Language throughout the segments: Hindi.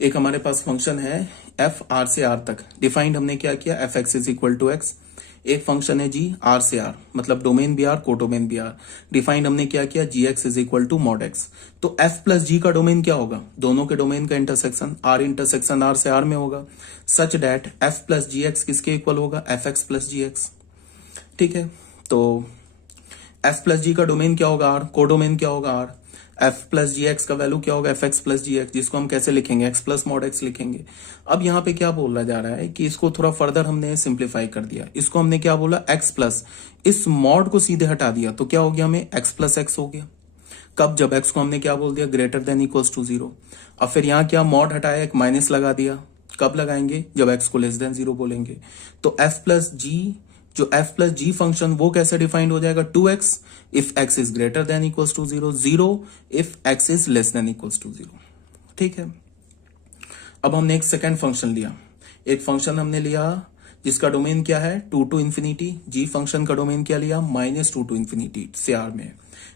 एक हमारे पास फंक्शन है एफ आर से आर तक डिफाइंड हमने क्या किया, F x is equal to X. एक फंक्शन है जी आर से आर, मतलब डोमेन भी आर कोडोमेन भी आर, डिफाइंड हमने क्या किया, G X is equal to mod X. तो एफ प्लस जी का डोमेन क्या होगा, दोनों के डोमेन का इंटरसेक्शन आर इंटरसेक्शन आर से आर में होगा, such that F plus g x किसके इक्वल होगा, f x plus g x. ठीक है, तो एफ प्लस जी का डोमेन क्या होगा आर, कोडोमेन क्या होगा R, f plus g x का वैल्यू क्या होगा, f x plus g x, जिसको हम कैसे लिखेंगे, एक्स प्लस मॉड एक्स लिखेंगे। अब यहाँ पे क्या बोला जा रहा है कि इसको थोड़ा फर्दर हमने सिंप्लीफाई कर दिया, इसको हमने क्या बोला, एक्स प्लस, इस मॉड को सीधे हटा दिया तो क्या हो गया, हमें एक्स प्लस एक्स हो गया। कब, जब एक्स को हमने क्या बोल दिया, greater than equals to zero. अब फिर यहाँ क्या, मॉड हटाया, एक माइनस लगा दिया, कब लगाएंगे, जब एक्स को लेस देन जीरो बोलेंगे। तो एफ प्लस जी, जो एफ प्लस जी फंक्शन वो कैसे डिफाइंड हो जाएगा, 2x if x is greater than equals to zero, 0 if x is less than equals to zero. ठीक है, अब हमने एक सेकेंड फंक्शन लिया, एक फंक्शन हमने लिया जिसका डोमेन क्या है, 2 टू इन्फिनिटी। जी फंक्शन का डोमेन क्या लिया, -2 टू इन्फिनिटी से आर में।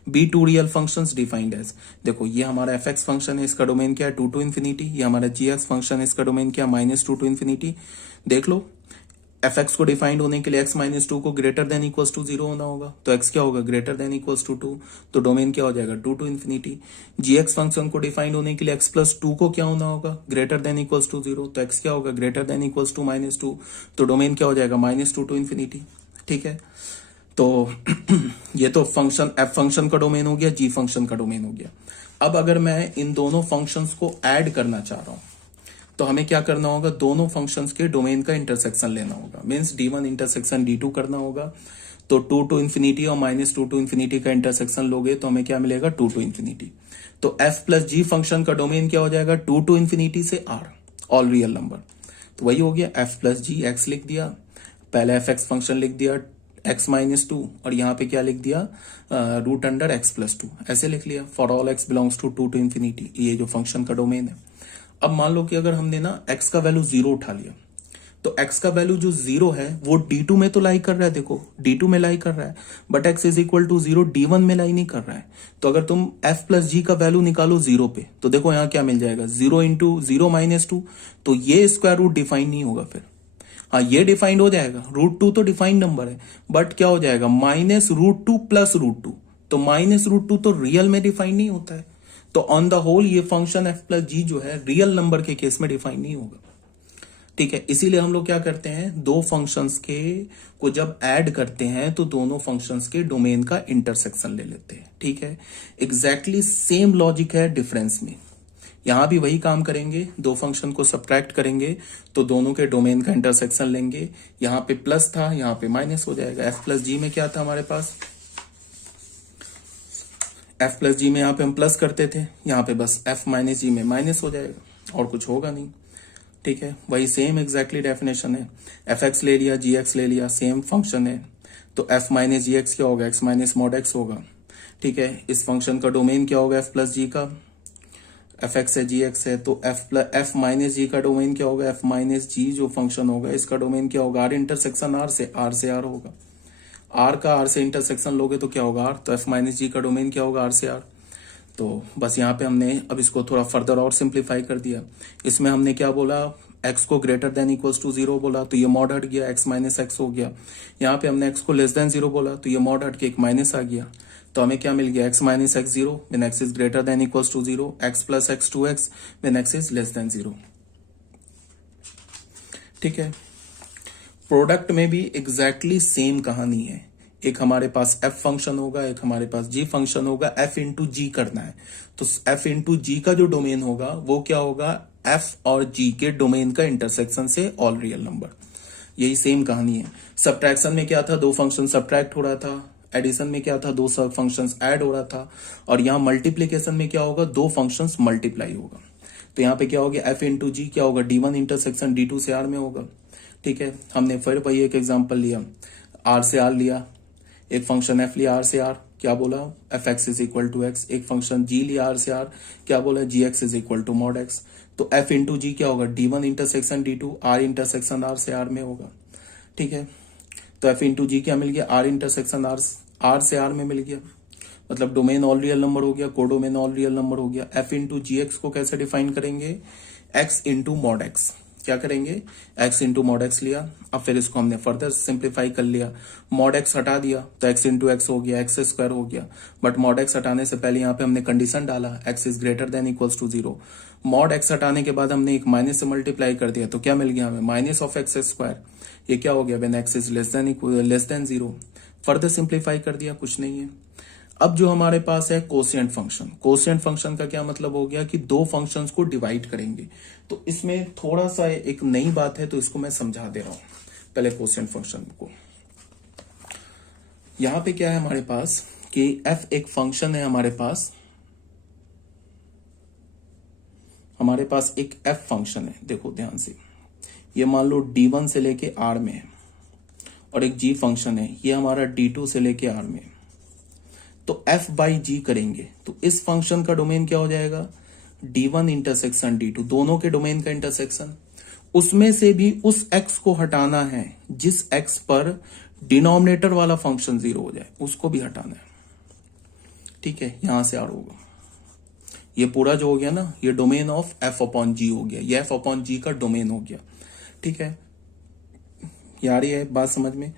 Be two real functions defined as, देखो ये हमारा एफ एक्स फंक्शन है, इसका डोमेन क्या है, 2 टू इन्फिनिटी। ये हमारा जी एक्स फंक्शन है, इसका डोमेन क्या, -2 टू इन्फिनिटी। देख लो, एफ एक्स को डिफाइंड होने के लिए एक्स माइनस टू को greater than equals to zero होना होगा, तो एक्स क्या होगा, ग्रेटर देन इक्वल्स टू 2, तो डोमेन क्या हो जाएगा, 2 to infinity. G x function को डिफाइंड होने के लिए एक्स प्लस टू को क्या होना होगा, greater than equals to zero, तो एक्स क्या होगा, ग्रेटर देन इक्वल्स टू -2, तो डोमेन क्या हो जाएगा, -2 टू इन्फिनिटी। ठीक है, तो ये तो फंक्शन एफ फंक्शन का डोमेन हो गया, जी फंक्शन का डोमेन हो गया। अब अगर मैं इन दोनों फंक्शंस को ऐड करना चाह रहा हूं तो हमें क्या करना होगा, दोनों फंक्शंस के डोमेन का इंटरसेक्शन लेना होगा, मींस d1 इंटरसेक्शन d2 करना होगा। तो 2 टू इन्फिनिटी और -2 टू इन्फिनिटी का इंटरसेक्शन लोगे तो हमें क्या मिलेगा, 2 टू इन्फिनिटी। तो f प्लस जी फंक्शन का डोमेन क्या हो जाएगा, 2 टू इन्फिनिटी से r, ऑल रियल नंबर। तो वही हो गया, f प्लस जी, एक्स लिख दिया, पहले एफ एक्स फंक्शन लिख दिया x -2, और यहाँ पे क्या लिख दिया, root under x plus two, ऐसे लिख लिया, for all x belongs to 2 to infinity, ये जो फंक्शन का डोमेन है। अब मान लो कि अगर हमने ना x का वैल्यू 0 उठा लिया, तो x का वैल्यू जो 0 है वो d2 में तो लाई कर रहा है, देखो d2 में लाई कर रहा है, but x is equal to 0 d1 में लाई नहीं कर रहा है। तो अगर तुम f प्लस जी का वैल्यू निकालो 0 पे, तो देखो यहाँ क्या मिल जाएगा, 0 इंटू 0 -2, तो ये स्क्वायर रूट डिफाइन नहीं होगा फिर। हाँ ये डिफाइंड हो जाएगा, √2 तो डिफाइंड नंबर है, बट क्या हो जाएगा, -√2 प्लस √2, तो -√2 तो रियल में डिफाइंड नहीं होता है। तो ऑन द होल ये फंक्शन f प्लस जी जो है रियल नंबर के केस में डिफाइन नहीं होगा। ठीक है, इसीलिए हम लोग क्या करते हैं, दो फंक्शंस के को जब ऐड करते हैं तो दोनों फंक्शंस के डोमेन का इंटरसेक्शन ले लेते हैं। ठीक है, एग्जैक्टली सेम लॉजिक है डिफरेंस में, यहां भी वही काम करेंगे, दो फंक्शन को सब्ट्रैक्ट करेंगे तो दोनों के डोमेन का इंटरसेक्शन लेंगे। यहां पे प्लस था, यहां पे माइनस हो जाएगा। f प्लस जी में क्या था हमारे पास, f प्लस जी में यहाँ पे हम प्लस करते थे, यहाँ पे बस f माइनस जी में माइनस हो जाएगा, और कुछ होगा नहीं। ठीक है, वही सेम एग्जैक्टली डेफिनेशन है, एफ एक्स ले लिया, जी एक्स ले लिया, सेम फंक्शन है, तो f माइनस जी एक्स क्या होगा, x माइनस मॉड एक्स होगा। ठीक है, इस फंक्शन का डोमेन क्या होगा, f प्लस जी का, एफ एक्स है, जी एक्स है, तो एफ माइनस जी का डोमेन क्या होगा, एफ माइनस जी जो फंक्शन होगा इसका डोमेन क्या होगा, आर इंटरसेक्शन आर से आर होगा। आर का आर से इंटरसेक्शन लोगे तो क्या होगा आर, तो एफ माइनस जी का डोमेन क्या होगा, आर से आर। तो बस यहाँ पे हमने अब इसको थोड़ा फर्दर और सिंप्लीफाई कर दिया। इसमें हमने क्या बोला, x को ग्रेटर देन इक्वल्स टू 0 बोला तो ये मॉड हट गया, x माइनस एक्स हो गया। यहाँ पे हमने x को लेस देन 0 बोला तो ये मॉड हट के एक माइनस आ गया, तो हमें क्या मिल गया, x minus x 0 when x is greater than equals to 0, x plus x 2x when x is less than 0। ठीक है, प्रोडक्ट में भी एग्जैक्टली सेम कहानी है, एक हमारे पास f फंक्शन होगा, एक हमारे पास g फंक्शन होगा, f इंटू जी करना है, तो f इंटू जी का जो डोमेन होगा वो क्या होगा, f और g के डोमेन का इंटरसेक्शन से ऑल रियल नंबर। यही सेम कहानी है। सब्ट्रैक्शन में क्या था, दो फंक्शन सब्ट्रैक्ट हो रहा था, एडिशन में क्या था, दो सब फंक्शंस ऐड हो रहा था, और यहाँ मल्टीप्लीकेशन में क्या होगा, दो फंक्शंस मल्टीप्लाई होगा। तो यहाँ पे क्या होगा, f इंटू जी क्या होगा, d1 इंटरसेक्शन d2 से r में होगा। ठीक है, हमने फिर वही एक एग्जांपल लिया, r से r लिया, एक फंक्शन f लिया r से r, क्या बोला, F x is equal to X, एक फंक्शन g लिया r से r, क्या बोला, G X is equal to mod X. तो f इंटू जी क्या होगा, d1 intersection d2, r intersection r से r में होगा। ठीक है, तो f इंटू जी क्या मिल गया, r इंटरसेक्शन r से r में मिल गया। मतलब डोमेन ऑल रियल नंबर हो गया, कोडोमेन ऑल रियल नंबर हो गया। एफ इंटू जी एक्स को कैसे डिफाइन करेंगे, एक्स इंटू मॉड एक्स। क्या करेंगे, एक्स इंटू मॉड एक्स लिया। अब फिर इसको हमने फर्दर सिंप्लीफाई कर लिया, मॉड एक्स हटा दिया तो एक्स इंटू एक्स हो गया, एक्स स्क्वायर हो गया। बट मॉड एक्स हटाने से पहले यहाँ पे हमने कंडीशन डाला, x is greater than equals to 0। Mod x हटाने के बाद हमने एक माइनस से मल्टीप्लाई कर दिया तो क्या मिल गया हमें, माइनस ऑफ एक्स स्क्वायर। ये क्या हो गया, when x is less than 0। Further simplify कर दिया, कुछ नहीं है। अब जो हमारे पास है कोशिएंट फंक्शन, कोशिएंट फंक्शन का क्या मतलब हो गया कि दो फंक्शंस को डिवाइड करेंगे। तो इसमें थोड़ा सा एक नई बात है तो इसको मैं समझा दे रहा हूं। पहले कोशिएंट फंक्शन को, यहां पे क्या है हमारे पास कि f एक फंक्शन है हमारे पास एक f फंक्शन है। देखो ध्यान से, ये मान लो d1 से लेके r में है, और एक g फंक्शन है, ये हमारा d2 से लेके r में है। तो f बाई जी करेंगे तो इस फंक्शन का डोमेन क्या हो जाएगा, d1 इंटरसेक्शन d2, दोनों के डोमेन का इंटरसेक्शन। उसमें से भी उस x को हटाना है जिस x पर डिनोमिनेटर वाला फंक्शन 0 हो जाए, उसको भी हटाना है। ठीक है, यहां से आर होगा, ये पूरा जो हो गया ना, ये डोमेन ऑफ f अपॉन जी हो गया, ये f अपॉन जी का डोमेन हो गया। ठीक है, यार ये बात समझ में,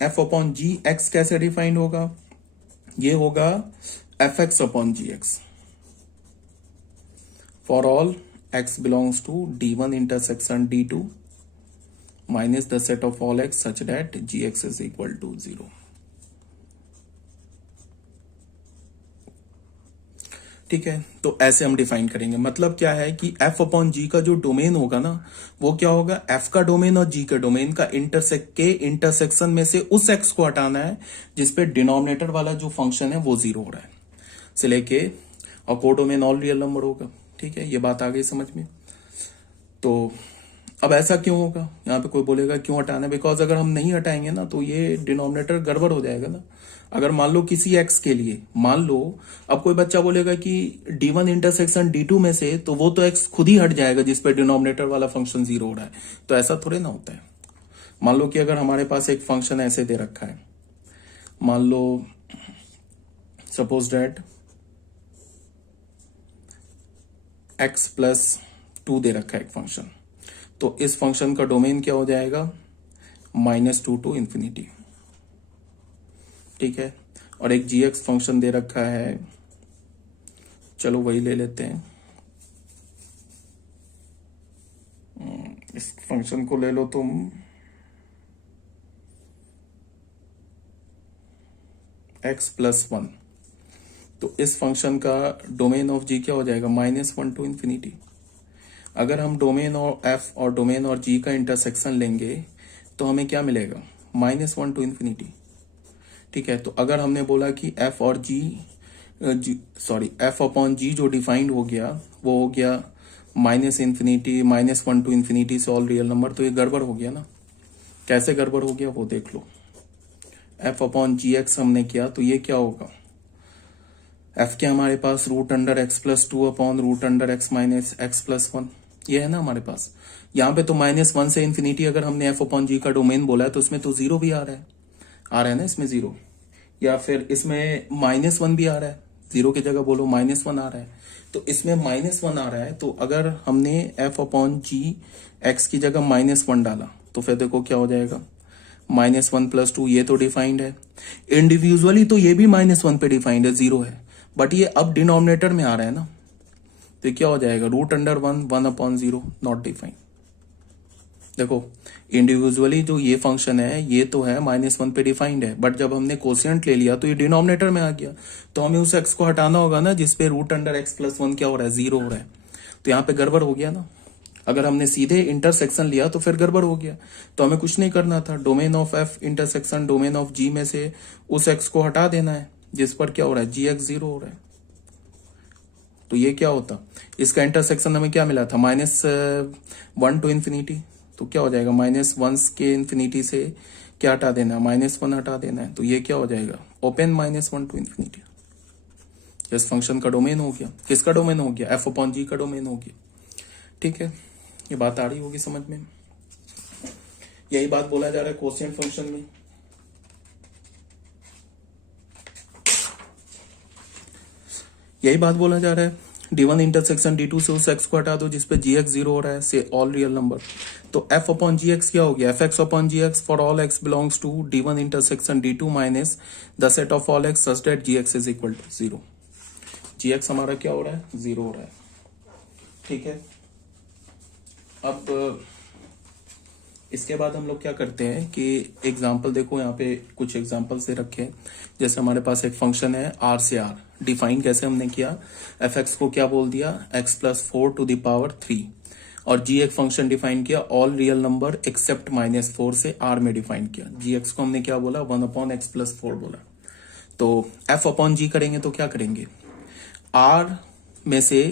f अपॉन जी एक्स कैसे डिफाइंड होगा, ये होगा f x upon ji x for all x belongs to d1 intersection d2 minus the set of all x such that gx is equal to 0। ठीक है, तो ऐसे हम डिफाइन करेंगे। मतलब क्या है कि f अपॉन जी का जो डोमेन होगा ना, वो क्या होगा, f का डोमेन और g का डोमेन का इंटरसेक्शन में से उस x को हटाना है जिसपे डिनोमिनेटर वाला जो फंक्शन है वो 0 हो रहा है, से लेके और कोडोमेन ऑल रियल नंबर होगा। ठीक है, ये बात आ गई समझ में। तो अब ऐसा क्यों होगा, यहाँ पे कोई बोलेगा क्यों हटाना है, बिकॉज अगर हम नहीं हटाएंगे ना तो ये डिनोमिनेटर गड़बड़ हो जाएगा ना। अगर मान लो किसी x के लिए, मान लो अब कोई बच्चा बोलेगा कि d1 इंटरसेक्शन d2 में से, तो वो तो x खुद ही हट जाएगा जिस पे डिनोमिनेटर वाला फंक्शन 0 हो रहा है। तो ऐसा थोड़े ना होता है। मान लो कि अगर हमारे पास एक फंक्शन ऐसे दे रखा है, मान लो सपोज डेट x प्लस 2 दे रखा है एक फंक्शन, तो इस फंक्शन का डोमेन क्या हो जाएगा, -2 टू इंफिनिटी। ठीक है, और एक जी एक्स फंक्शन दे रखा है, चलो वही ले लेते हैं, इस फंक्शन को ले लो तुम x प्लस 1। तो इस फंक्शन का डोमेन ऑफ g क्या हो जाएगा, -1 टू इंफिनिटी। अगर हम डोमेन और f और डोमेन और g का इंटरसेक्शन लेंगे तो हमें क्या मिलेगा, -1 टू इंफिनिटी। ठीक है, तो अगर हमने बोला कि f और f अपॉन g जो डिफाइंड हो गया वो हो गया -इन्फिनिटी, -1 टू इंफिनिटी से ऑल रियल नंबर, तो ये गड़बड़ हो गया ना। कैसे गड़बड़ हो गया वो देख लो। f अपॉन जी एक्स हमने किया तो ये क्या होगा, f के हमारे पास √x plus 2 upon √x minus x plus 1, ये है ना हमारे पास। यहाँ पे तो -1 से इंफिनिटी अगर हमने f अपॉन जी का डोमेन बोला है तो इसमें तो 0 भी आ रहा है ना इसमें 0, या फिर इसमें -1 भी आ रहा है, 0 की जगह बोलो -1 आ रहा है, तो इसमें -1 आ रहा है। तो अगर हमने f अपॉन जी एक्स की जगह -1 डाला तो फिर देखो क्या हो जाएगा, -1 प्लस 2, ये तो डिफाइंड है इंडिविजुअली, तो ये भी -1 पे डिफाइंड है, 0 है, बट ये अब डिनोमिनेटर में आ रहा है ना, तो ये क्या हो जाएगा, √1 1 अपॉन 0 नॉट डिफाइंड। देखो इंडिविजुअली जो ये फंक्शन है ये तो है -1 पे डिफाइंड है, बट जब हमने कोशिएंट ले लिया तो ये डिनोमिनेटर में आ गया, तो हमें उस x को हटाना होगा ना जिसपे √x प्लस 1 क्या हो रहा है, 0 हो रहा है। तो यहाँ पे गड़बड़ हो गया ना। अगर हमने सीधे इंटरसेक्शन लिया तो फिर गड़बड़ हो गया, तो हमें कुछ नहीं करना था, domain of f intersection domain of g में से उस x को हटा देना है जिस पर क्या हो रहा है, gx 0 हो रहा है। तो ये क्या होता, इसका इंटरसेक्शन हमें क्या मिला था, -1 टू इंफिनिटी, तो क्या हो जाएगा, -1 के इंफिनिटी से क्या हटा देना है, -1 हटा देना है, तो ये क्या हो जाएगा, ओपन -1 टू इंफिनिटी। इस फंक्शन का डोमेन हो गया, किसका डोमेन हो गया, f अपॉन जी का डोमेन हो गया। ठीक है, ये बात आ रही होगी समझ में। यही बात बोला जा रहा है कोशिएंट फंक्शन में। यही बात बोला जा रहा है। D1 इंटरसेक्शन D2 से उस x को हटा दो जिसपे gx जीरो हो रहा है, से ऑल रियल नंबर। तो f अपॉन gx क्या हो गया, fx upon gx for all x belongs to D1 intersection D2 minus the set of all x such that gx is equal to zero. gx हमारा क्या हो रहा है, जीरो हो रहा है। ठीक है, अब इसके बाद हम लोग क्या करते हैं कि एग्जाम्पल देखो, यहाँ पे कुछ एग्जाम्पल से रखे। जैसे हमारे पास एक फंक्शन है r से r, डिफाइन कैसे हमने किया, fx को क्या बोल दिया, x plus 4 to the power 3, और g एक फंक्शन डिफाइन किया ऑल रियल नंबर एक्सेप्ट -4 से r में डिफाइन किया। gx को हमने क्या बोला, 1 अपॉन एक्स प्लस 4 बोला। तो f अपॉन g करेंगे तो क्या करेंगे, r में से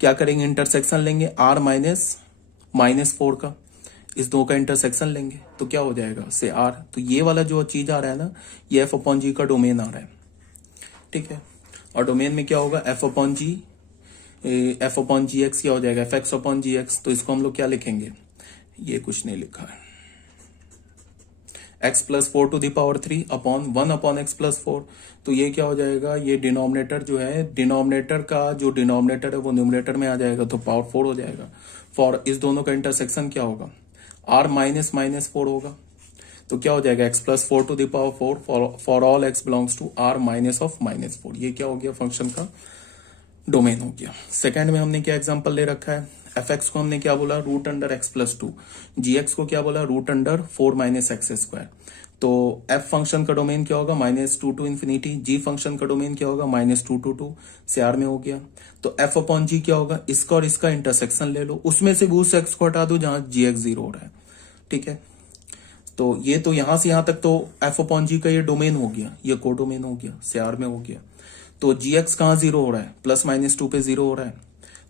क्या करेंगे, इंटरसेक्शन लेंगे r -4 का, इस दो का इंटरसेक्शन लेंगे तो क्या हो जाएगा, से r। तो ये वाला जो चीज आ रहा है ना, ये f अपॉन जी का डोमेन आ रहा है। ठीक है, और डोमेन में क्या होगा, f अपॉन जी एक्स क्या हो जाएगा, fx अपॉन जी एक्स। तो इसको हम लोग क्या लिखेंगे, ये कुछ नहीं लिखा है, x plus 4 to the power 3 upon 1 upon x plus 4। तो ये क्या हो जाएगा, ये डिनोमिनेटर जो है, डिनोमिनेटर का जो डिनोमिनेटर है वो न्यूमरेटर में आ जाएगा, तो पावर 4 हो जाएगा। फॉर इस दोनों का इंटरसेक्शन क्या होगा, r माइनस -4 होगा। तो क्या हो जाएगा, x plus 4 to the power 4 for all x belongs to r minus of -4। ये क्या हो गया, फंक्शन का डोमेन हो गया। सेकंड में हमने क्या एग्जांपल ले रखा है, fx को हमने क्या बोला, root under x plus 2, gx को क्या बोला, root under 4 minus x square. तो f फंक्शन का डोमेन क्या होगा, -2 टू इन्फिनिटी, g फंक्शन का डोमेन क्या होगा, -2 टू 2 से r में हो गया। तो f अपॉन जी क्या होगा, इसका और इसका इंटरसेक्शन ले लो, उसमें से उस x को हटा दो जहां gx जीरो हो रहा है। ठीक है, तो ये तो यहां से यहां तक तो f अपॉन जी का ये डोमेन हो गया, ये को डोमेन हो गया, से r में हो गया। तो gx कहां जीरो हो रहा है, +-2 पे जीरो हो रहा है।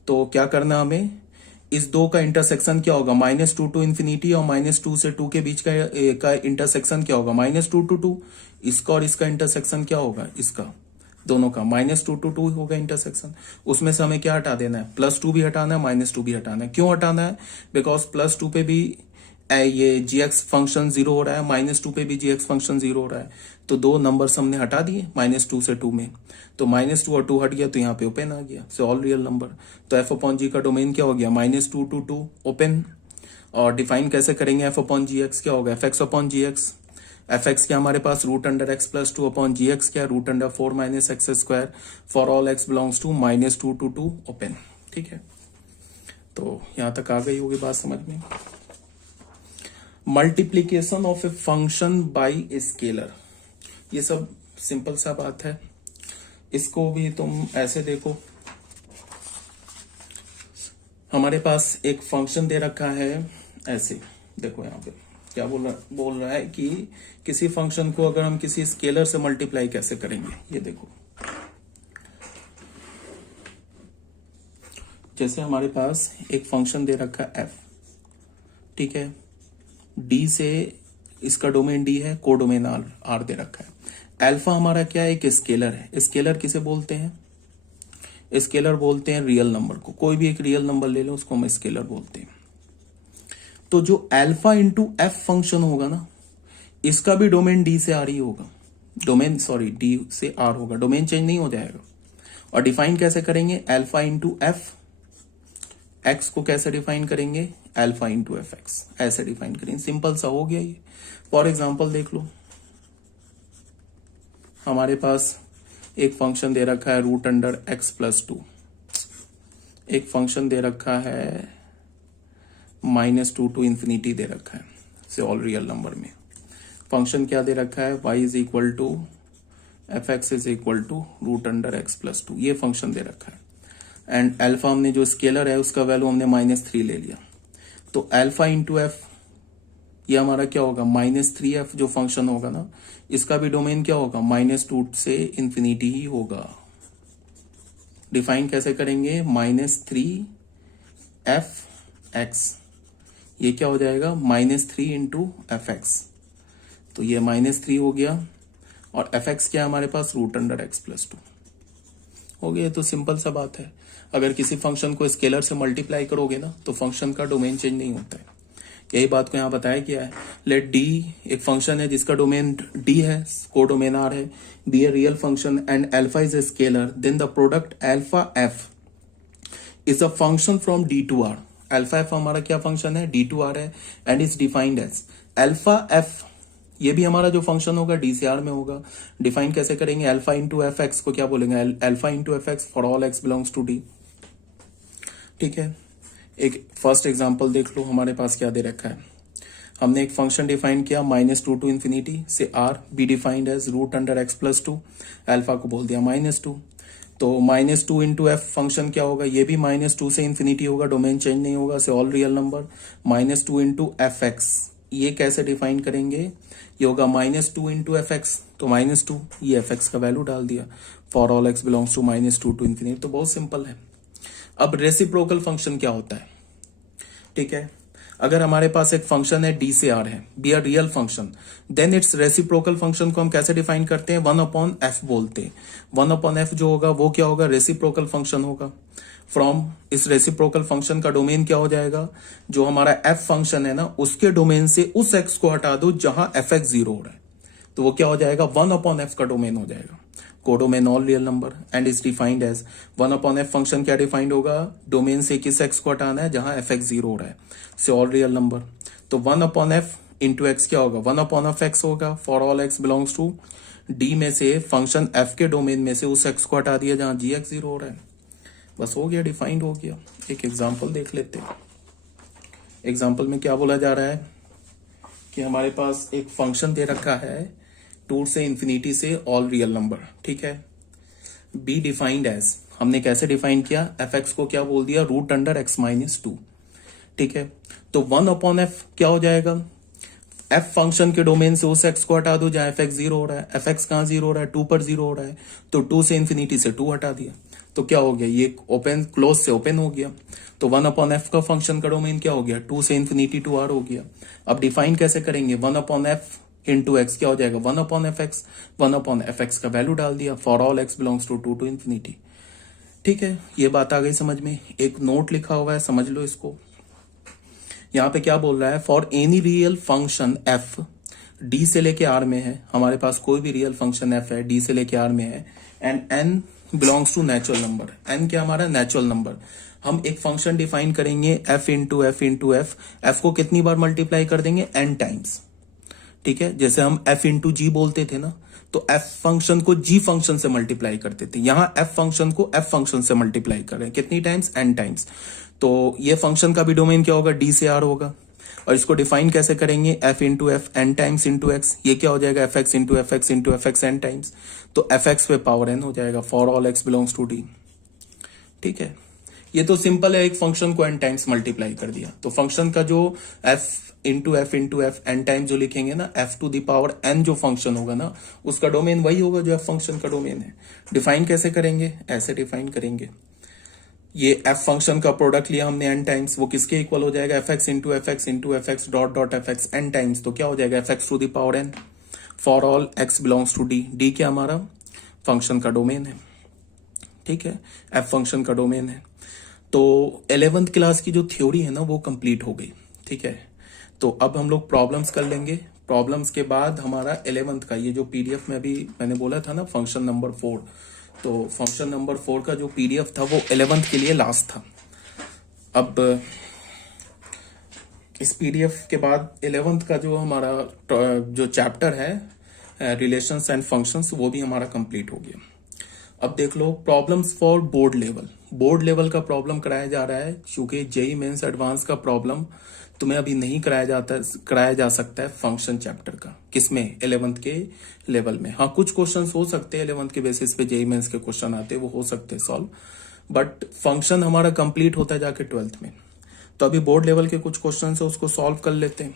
तो क्या करना हमें, इस दो का इंटरसेक्शन क्या होगा, -2 टू इन्फिनिटी, और -2 से 2 के बीच का इंटरसेक्शन क्या होगा, -2 टू 2। इसका और इसका इंटरसेक्शन क्या होगा, इसका दोनों का -2 टू 2 होगा इंटरसेक्शन। उसमें से हमें क्या हटा देना है, +2 भी हटाना है, -2 भी हटाना है। क्यों हटाना है, बिकॉज +2 पे भी ये gx फंक्शन जीरो हो रहा है, -2 पे भी gx फंक्शन जीरो हो रहा है। तो दो नंबर्स हमने हटा दिए -2 से 2 में, तो -2 और 2 हट गया, तो यहाँ पे ओपन आ गया, सो ऑल रियल नंबर। तो f अपॉन जी का डोमेन क्या हो गया, -2 टू 2 ओपन। और डिफाइन कैसे करेंगे, f अपॉन जी एक्स क्या होगा, fx अपॉन जी एक्स। fx क्या हमारे पास, root under x plus 2 upon जी एक्स क्या, root under 4 minus x square for all x belongs to -2 to 2 open. ठीक है, तो यहां तक आ गई होगी बात समझ में। Multiplication of a function by a scalar, ये सब सिंपल सा बात है। इसको भी तुम ऐसे देखो, हमारे पास एक फंक्शन दे रखा है ऐसे, देखो यहाँ पे क्या बोल रहा है कि किसी फंक्शन को अगर हम किसी स्केलर से मल्टीप्लाई कैसे करेंगे। ये देखो, जैसे हमारे पास एक फंक्शन दे रखा है f, ठीक है, d से इसका डोमेन d है, को डोमेन r दे रखा है। अल्फा हमारा क्या है, एक स्केलर है। स्केलर किसे बोलते हैं, स्केलर बोलते हैं रियल नंबर को। कोई भी एक रियल नंबर ले लो, उसको हम स्केलर बोलते हैं। तो जो अल्फा इंटू एफ फंक्शन होगा ना, इसका भी डोमेन डी से आर ही होगा, डी से आर होगा, डोमेन चेंज नहीं हो जाएगा। और डिफाइन कैसे करेंगे, अल्फा इंटू एफ, एक्स को कैसे डिफाइन करेंगे, अल्फा इंटू एफ एक्स, ऐसे डिफाइन करेंगे। सिंपल सा हो गया ये। फॉर एग्जाम्पल देख लो, हमारे पास एक फंक्शन दे रखा है रूट अंडर एक्स प्लस 2, एक फंक्शन दे रखा है -2 टू इन्फिनिटी दे रखा है, से ऑल रियल नंबर में। फंक्शन क्या दे रखा है, y is equal to f x is equal to root under x plus 2, ये फंक्शन दे रखा है। एंड अल्फा हमने जो स्केलर है उसका वैल्यू हमने -3 ले लिया। तो अल्फा इंटू एफ, ये हमारा क्या होगा, -3f जो फंक्शन होगा ना, इसका भी डोमेन क्या होगा, -2 से इन्फिनिटी ही होगा। डिफाइन कैसे करेंगे, -3f(x), ये क्या हो जाएगा, -3 इंटू एफ एक्स। तो ये -3 हो गया, और एफ एक्स क्या है हमारे पास, रूट अंडर एक्स प्लस 2 हो गया। तो सिंपल सा बात है, अगर किसी फंक्शन को स्केलर से मल्टीप्लाई करोगे ना, तो फंक्शन का डोमेन चेंज नहीं होता है। यही बात को यहाँ बताया गया है। लेट डी एक फंक्शन है जिसका डोमेन डी है, कोडोमेन आर है, be a real function and alpha is a scalar, then the product alpha f is a function from D to R. Alpha f हमारा क्या फंक्शन है, डी टू आर है, and is defined as alpha f. ये भी हमारा जो फंक्शन होगा डी से आर में होगा। डिफाइन कैसे करेंगे, अल्फा इंटू एफ एक्स को क्या बोलेंगे, alpha into f x for all x belongs to D. ठीक है, एक फर्स्ट एग्जांपल देख लो, हमारे पास क्या दे रखा है। हमने एक फंक्शन डिफाइन किया -2 टू इन्फिनिटी से R, be defined as root under x plus 2, alpha को बोल दिया -2। तो -2 इंटू एफ फंक्शन क्या होगा, ये भी -2 से इन्फिनिटी होगा, डोमेन चेंज नहीं होगा, से all real number. -2 into f x, ये कैसे डिफाइन करेंगे, ये होगा -2 इंटू एफ एक्स, तो -2 ये एफ एक्स का वैल्यू डाल दिया, for all x belongs to -2 to infinity. तो बहुत सिंपल है। अब रेसिप्रोकल फंक्शन क्या होता है, ठीक है, अगर हमारे पास एक फंक्शन है डी से आर है, be R real function, then its reciprocal function को हम कैसे डिफाइन करते हैं, 1/f बोलते हैं। 1/f जो होगा वो क्या होगा, रेसिप्रोकल फंक्शन होगा। फ्रॉम इस रेसिप्रोकल फंक्शन का डोमेन क्या हो जाएगा, जो हमारा f फंक्शन है ना, उसके डोमेन से उस x को हटा दो जहां fx 0 हो रहा है, तो वो क्या हो जाएगा, 1/f का डोमेन हो जाएगा, codomain all real number, and is defined as 1/f function क्या डिफाइंड होगा, डोमेन से किस x को हटाना है जहां fx 0 हो रहा है, से ऑल रियल नंबर। तो 1/f इंटू एक्स क्या होगा, 1/f होगा, for all x belongs to d में से फंक्शन f के डोमेन में से उस x को हटा दिया जहां gx 0 हो रहा है, बस हो गया, डिफाइंड हो गया। एक एग्जांपल देख लेते हैं। एग्जांपल में क्या बोला जा रहा है कि हमारे पास एक फंक्शन दे रखा है 2 से इन्फिनिटी से ऑल रियल नंबर, ठीक है, बी डिफाइंड एज, हमने कैसे डिफाइन किया, एफ एक्स को क्या बोल दिया, रूट अंडर एक्स -2, ठीक है। तो 1/f क्या हो जाएगा, एफ फंक्शन के डोमेन से उस एक्स को हटा दो जहां एफ एक्स 0 हो रहा है, एफ एक्स कहां 0 हो रहा है, 2 पर 0 हो रहा है, तो 2 से इन्फिनिटी से 2 हटा दिया, तो क्या हो गया, ये ओपन क्लोज से ओपन हो गया। तो 1/f का फंक्शन का डोमेन क्या हो गया, 2 से इन्फिनिटी टू आर हो गया। अब डिफाइन कैसे करेंगे, 1/f इंटू एक्स क्या हो जाएगा, 1/fx, 1/fx का वैल्यू डाल दिया, for all x belongs to 2 to infinity. ठीक है, ये बात आ गई समझ में। एक नोट लिखा हुआ है, समझ लो इसको। यहाँ पे क्या बोल रहा है, for any real function f D से लेके आर में है, हमारे पास कोई भी रियल फंक्शन एफ है, डी से लेके आर में है, and n belongs to natural number, n क्या हमारा नेचुरल नंबर। हम एक फंक्शन डिफाइन करेंगे f into f into f, f को कितनी बार मल्टीप्लाई कर देंगे, एन टाइम्स, ठीक है। जैसे हम f इंटू जी बोलते थे ना, तो f फंक्शन को g फंक्शन से मल्टीप्लाई करते थे, यहां f फंक्शन को f फंक्शन से मल्टीप्लाई कर रहे हैं, कितनी टाइम्स, n टाइम्स। तो ये फंक्शन का भी डोमेन क्या होगा, d से r होगा, और इसको डिफाइन कैसे करेंगे, f into f n times into x, ये क्या हो जाएगा, fx into f x into f x n times, तो fx पे पावर n हो जाएगा, for all x belongs to d। ठीक है, ये तो सिंपल है, एक फंक्शन को n टाइम्स मल्टीप्लाई कर दिया, तो फंक्शन का जो f into f n times जो लिखेंगे ना, f to the power n जो फंक्शन होगा ना, उसका डोमेन वही होगा जो f फंक्शन का डोमेन है। डिफाइन कैसे करेंगे, ऐसे डिफाइन करेंगे, ये f फंक्शन का प्रोडक्ट लिया हमने n टाइम्स, वो किसके इक्वल हो जाएगा, fx into f x into f x dot dot f x n times, तो क्या हो जाएगा, fx to the power n, for all x belongs to d। d क्या हमारा फंक्शन का डोमेन है, ठीक है, f फंक्शन का डोमेन है। तो 11th क्लास की जो थ्योरी है ना, वो कंप्लीट हो गई, ठीक है। तो अब हम लोग प्रॉब्लम्स कर लेंगे, प्रॉब्लम्स के बाद हमारा 11th का ये जो पीडीएफ में अभी मैंने बोला था ना, फंक्शन नंबर 4, तो फंक्शन नंबर 4 का जो पीडीएफ था वो 11th के लिए लास्ट था। अब इस पीडीएफ के बाद 11th का जो हमारा जो चैप्टर है रिलेशंस एंड फंक्शंस, वो भी हमारा कंप्लीट हो गया। अब देख लो problems for board level, board level का प्रॉब्लम कराया जा रहा है, क्योंकि जेई मेंस एडवांस का प्रॉब्लम तुम्हें अभी नहीं कराया जा सकता है फंक्शन चैप्टर का, किसमें, 11th के लेवल में। हाँ, कुछ क्वेश्चंस हो सकते हैं 11th के बेसिस पे जेई मेंस के क्वेश्चन आते हैं, वो हो सकते हैं सॉल्व, बट फंक्शन हमारा कंप्लीट होता है जाके 12th में। तो अभी बोर्ड लेवल के कुछ क्वेश्चन है उसको सॉल्व कर लेते हैं।